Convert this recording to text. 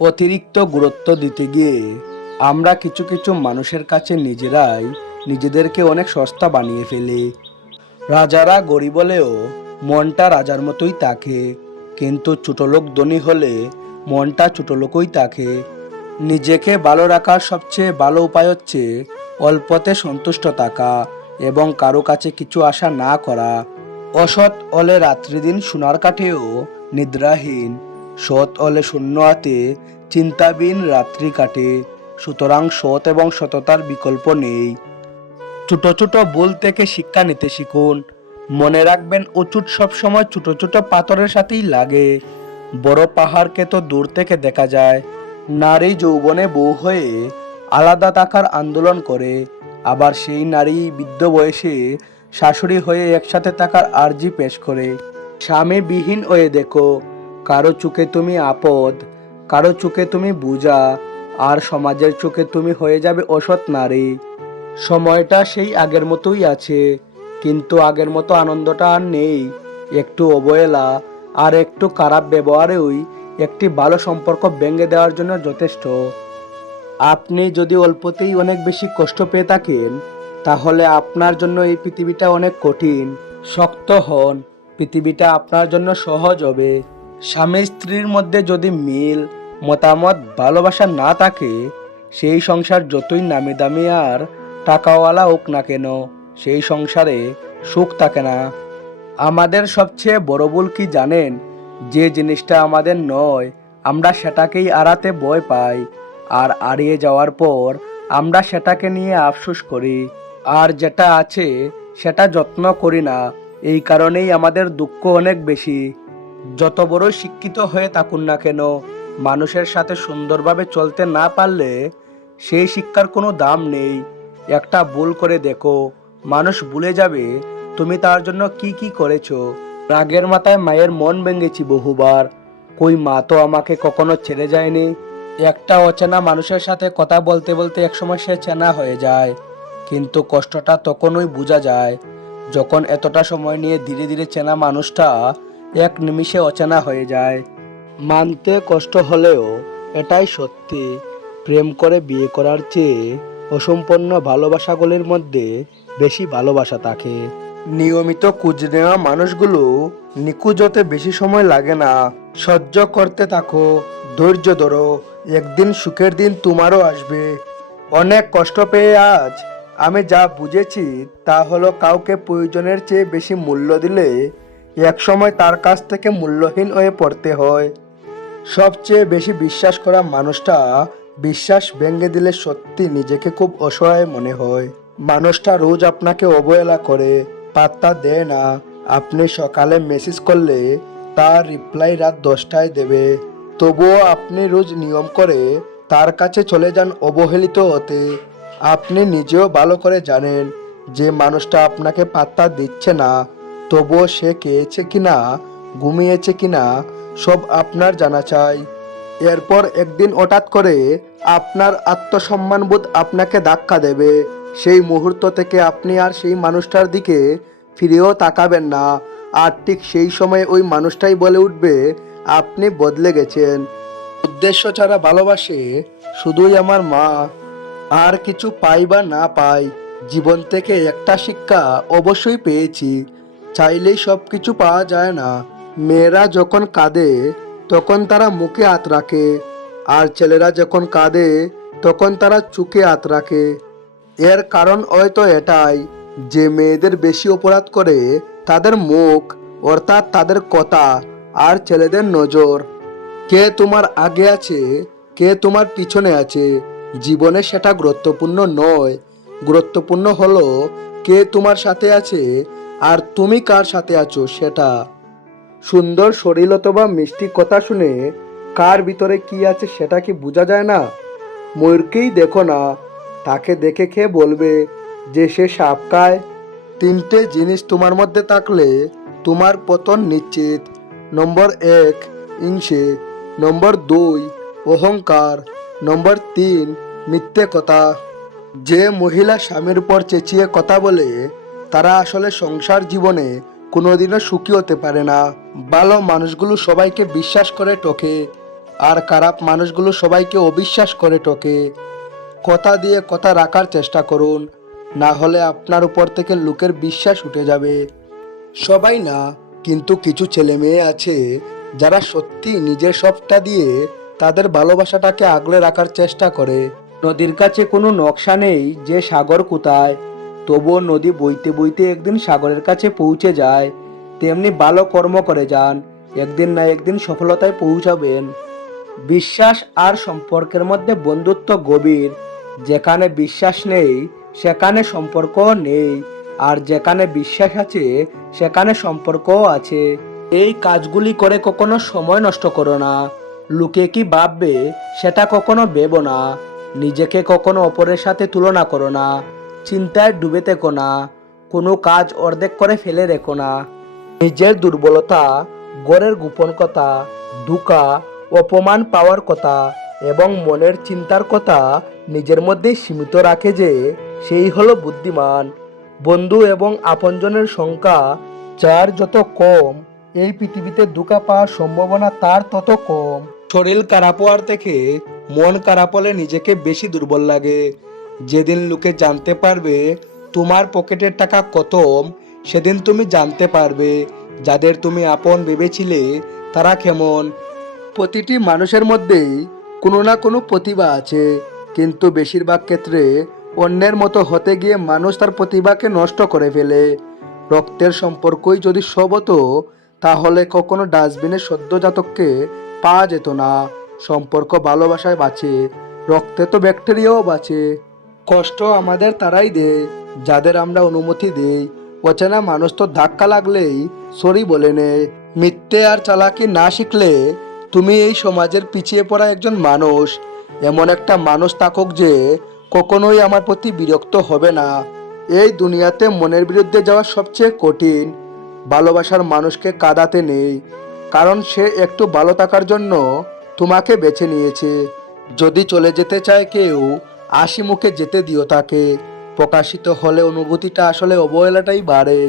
অতিরিক্ত গুরুত্ব দিতে গিয়ে আমরা কিছু কিছু মানুষের কাছে নিজেরাই নিজেদেরকে অনেক সস্তা বানিয়ে ফেলি। রাজারা গরিব হলেও মনটা রাজার মতোই থাকে, কিন্তু ছোটলোক ধনী হলে মনটা ছোটলোকই থাকে। নিজেকে ভালো রাখার সবচেয়ে ভালো উপায় হচ্ছে অল্পতে সন্তুষ্ট থাকা এবং কারও কাছে কিছু আশা না করা। অসৎ অলে রাত্রিদিন সোনার কাঠেও নিদ্রাহীন। সৎ অলে শূন্য হাতে চিন্তাবিন রাত্রি কাটে। সুতরাং সৎ এবং সততার বিকল্প নেই। ছোট ছোট ভুল থেকে শিক্ষা নিতে শিখুন। মনে রাখবেন অচুট সবসময় ছোট ছোট পাথরের সাথেই লাগে। বড় পাহাড়কে তো দূর থেকে দেখা যায়। নারী যৌবনে বউ হয়ে আলাদা থাকার আন্দোলন করে। আবার সেই নারী বৃদ্ধ বয়সে শাশুড়ি হয়ে একসাথে থাকার আর্জি পেশ করে। স্বামী বিহীন হয়ে দেখো। কারও চোখে তুমি আপদ, কারও চোখে তুমি বুঝা আর সমাজের চোখে তুমি হয়ে যাবে অসৎ নারী। সময়টা সেই আগের মতোই আছে, কিন্তু আগের মতো আনন্দটা আর নেই। একটু অবহেলা আর একটু খারাপ ব্যবহারেই একটি ভালো সম্পর্ক ভেঙে দেওয়ার জন্য যথেষ্ট। আপনি যদি অল্পতেই অনেক বেশি কষ্ট পেয়ে থাকেন, তাহলে আপনার জন্য এই পৃথিবীটা অনেক কঠিন। শক্ত হন, পৃথিবীটা আপনার জন্য সহজ হবে। স্বামী স্ত্রীর মধ্যে যদি মিল, মতামত, ভালোবাসা না থাকে, সেই সংসার যতই নামি দামি আর টাকাওয়ালা হোক না কেন, সেই সংসারে সুখ থাকে না। আমাদের সবচেয়ে বড় ভুল কি জানেন? যে জিনিসটা আমাদের নয়, আমরা সেটাকেই আড়াতে ভয় পাই। আর হারিয়ে যাওয়ার পর আমরা সেটাকে নিয়ে আফসোস করি। আর যেটা আছে, সেটা যত্ন করি না। এই কারণেই আমাদের দুঃখ অনেক বেশি। যত বড় শিক্ষিত হয়ে থাকুন না কেন, মানুষের সাথে সুন্দরভাবে চলতে না পারলে সেই শিক্ষার কোনো দাম নেই। একটা ভুল করে দেখো, মানুষ ভুলে যাবে, তুমি তার জন্য কি কি করেছ। রাগের মাথায় মায়ের মন ভেঙেছি বহুবার। কই মা তো আমাকে কখনো ছেড়ে যায়নি। একটা অচেনা মানুষের সাথে কথা বলতে বলতে একসময় সে চেনা হয়ে যায়। কিন্তু কষ্টটা তখনই বোঝা যায়, যখন এতটা সময় নিয়ে ধীরে ধীরে চেনা মানুষটা এক নিমিষে অচেনা হয়ে যায়। মানতে কষ্ট হলেও এটাই সত্যি। প্রেম করে বিয়ে করার চেয়ে অসম্পন্ন ভালোবাসাগুলির মধ্যে বেশি ভালোবাসা থাকে। নিয়মিত কুজ নেওয়া মানুষগুলো নিকুজ হতে বেশি সময় লাগে না। সহ্য করতে থাকো, ধৈর্য ধরো, একদিন সুখের দিন তোমারও আসবে। অনেক কষ্ট পেয়ে আজ আমি যা বুঝেছি তা হলো কাউকে প্রয়োজনের চেয়ে বেশি মূল্য দিলে একসময় তার কাছ থেকে মূল্যহীন হয়ে পড়তে হয়। সবচেয়ে বেশি বিশ্বাস করা মানুষটা বিশ্বাস ভেঙে দিলে সত্যি নিজেকে খুব অসহায় মনে হয়। মানুষটা রোজ আপনাকে অবহেলা করে, পাত্তা দেয় না। আপনি সকালে মেসেজ করলে তার রিপ্লাই রাত দশটায় দেবে। তবুও আপনি রোজ নিয়ম করে তার কাছে চলে যান অবহেলিত হতে। আপনি নিজেও ভালো করে জানেন যে মানুষটা আপনাকে পাত্তা দিচ্ছে না। তবুও সে খেয়েছে কিনা, ঘুমিয়েছে কিনা, সব আপনার জানা চাই। এরপর একদিন হঠাৎ করে আপনার আত্মসম্মানবোধ আপনাকে ধাক্কা দেবে। সেই মুহূর্ত থেকে আপনি আর সেই মানুষটার দিকে ফিরেও তাকাবেন না। আর ঠিক সেই সময় ওই মানুষটাই বলে উঠবে, আপনি বদলে গেছেন। উদ্দেশ্য ছাড়া ভালোবাসে শুধুই আমার মা। আর কিছু পাই বা না পাই, জীবন থেকে একটা শিক্ষা অবশ্যই পেয়েছি। চাইলেই সব কিছু পাওয়া যায় না। মেয়েরা যখন কাঁদে, তখন তারা মুখে হাত রাখে। আর ছেলেরা যখন কাঁদে, তখন তারা চুকে হাত রাখে। এর কারণ হয়তো এটাই, যে মেয়েদের বেশি অপরাধ করে তাদের মুখ, অর্থাৎ তাদের কথা, আর ছেলেদের নজর। কে তোমার আগে আছে, কে তোমার পিছনে আছে, জীবনে সেটা গুরুত্বপূর্ণ নয়। গুরুত্বপূর্ণ হলো, কে তোমার সাথে আছে তুমি কার সাথে আছো সেটা? সুন্দর শরীর অথবা মিষ্টি কথা শুনে কার ভিতরে কি আছে সেটা কি বোঝা যায় না? ময়ূরকেই দেখো না, তাকে দেখে খেয়ে বলবে যে সে সাপ খায় তিনটে জিনিস তোমার মধ্যে থাকলে তোমার পতন নিশ্চিত। নম্বর এক ইংসে নম্বর দুই, অহংকার। নম্বর তিন, মিথ্যে কথা। যে মহিলা স্বামীর উপর চেঁচিয়ে কথা বলে তারা আসলে সংসার জীবনে কোনোদিনও সুখী হতে পারে না। ভালো মানুষগুলো সবাইকে বিশ্বাস করে টোকে আর খারাপ মানুষগুলো সবাইকে অবিশ্বাস করে ঠকে। কথা দিয়ে কথা রাখার চেষ্টা করুন, না হলে আপনার উপর থেকে লোকের বিশ্বাস উঠে যাবে। সবাই না, কিন্তু কিছু ছেলে মেয়ে আছে, যারা সত্যি নিজের সবটা দিয়ে তাদের ভালোবাসাটাকে আগলে রাখার চেষ্টা করে। নদীর কাছে কোনো নকশা নেই যে সাগর কোথায় তবুও নদী বইতে বইতে একদিন সাগরের কাছে পৌঁছে যায়, তেমনি ভালো কর্ম করে যান, একদিন না একদিন সফলতায় পৌঁছাবেন। বিশ্বাস আর সম্পর্কের মধ্যে বন্ধুত্ব গভীর, যেখানে বিশ্বাস নেই, সেখানে সম্পর্ক নেই, আর যেখানে বিশ্বাস আছে, সেখানে সম্পর্কও আছে। এই কাজগুলি করে কখনো সময় নষ্ট করো না, লোকে কি ভাববে, সেটা কখনো ভেবো না, নিজেকে কখনো অপরের সাথে তুলনা করো না। চিন্তায় ডুবে থেকো না, কোনো কাজ অর্ধেক করে ফেলে রেখো না। নিজের দুর্বলতা, গড়ের গোপন কথা দুকা অপমান পাওয়ার কথা এবং মনের চিন্তার কথা নিজের মধ্যে সীমিত রাখে যে সেই হলো বুদ্ধিমান। বন্ধু এবং আপনজনের সংখ্যা যার যত কম, এই পৃথিবীতে দুকা পাওয়ার সম্ভাবনা তার তত কম। শরীর খারাপ হওয়ার থেকে মন খারাপ হলে নিজেকে বেশি দুর্বল লাগে। যেদিন লোকে জানতে পারবে তোমার পকেটের টাকা কত, সেদিন তুমি জানতে পারবে যাদের তুমি আপন ভেবেছিলে তারা কেমন। প্রতিটি মানুষের মধ্যেই কোনো না কোনো প্রতিভা আছে, কিন্তু বেশিরভাগ ক্ষেত্রে অন্যের মতো হতে গিয়ে মানুষ তার প্রতিভাকে নষ্ট করে ফেলে। রক্তের সম্পর্কই যদি সব হতো, তাহলে কখনো ডাস্টবিনে সদ্যজাতককে পাওয়া যেত না। সম্পর্ক ভালোবাসায় বাঁচে, রক্তে তো ব্যাকটেরিয়াও বাঁচে। কষ্ট আমাদের তারাই দেয়, যাদের আমরা অনুমতি দেই। অচেনা মানুষ তো ধাক্কা লাগলেই সরি বলে নেয়। মিথ্যে আর চালাকি না শিখলে তুমি এই সমাজের পিছিয়ে পড়া একজন মানুষ। এমন একটা মানুষ থাকুক যে কখনোই আমার প্রতি বিরক্ত হবে না। এই দুনিয়াতে মনের বিরুদ্ধে যাওয়া সবচেয়ে কঠিন। ভালোবাসার মানুষকে কাঁদাতে নেই, কারণ সে একটু ভালো থাকার জন্য তোমাকে বেছে নিয়েছে। যদি চলে যেতে চায় কেউ হাসি মুখে যেতে দিও তাকে। প্রকাশিত হলে অনুভূতিটা আসলে অবহেলাটাই বাড়ে।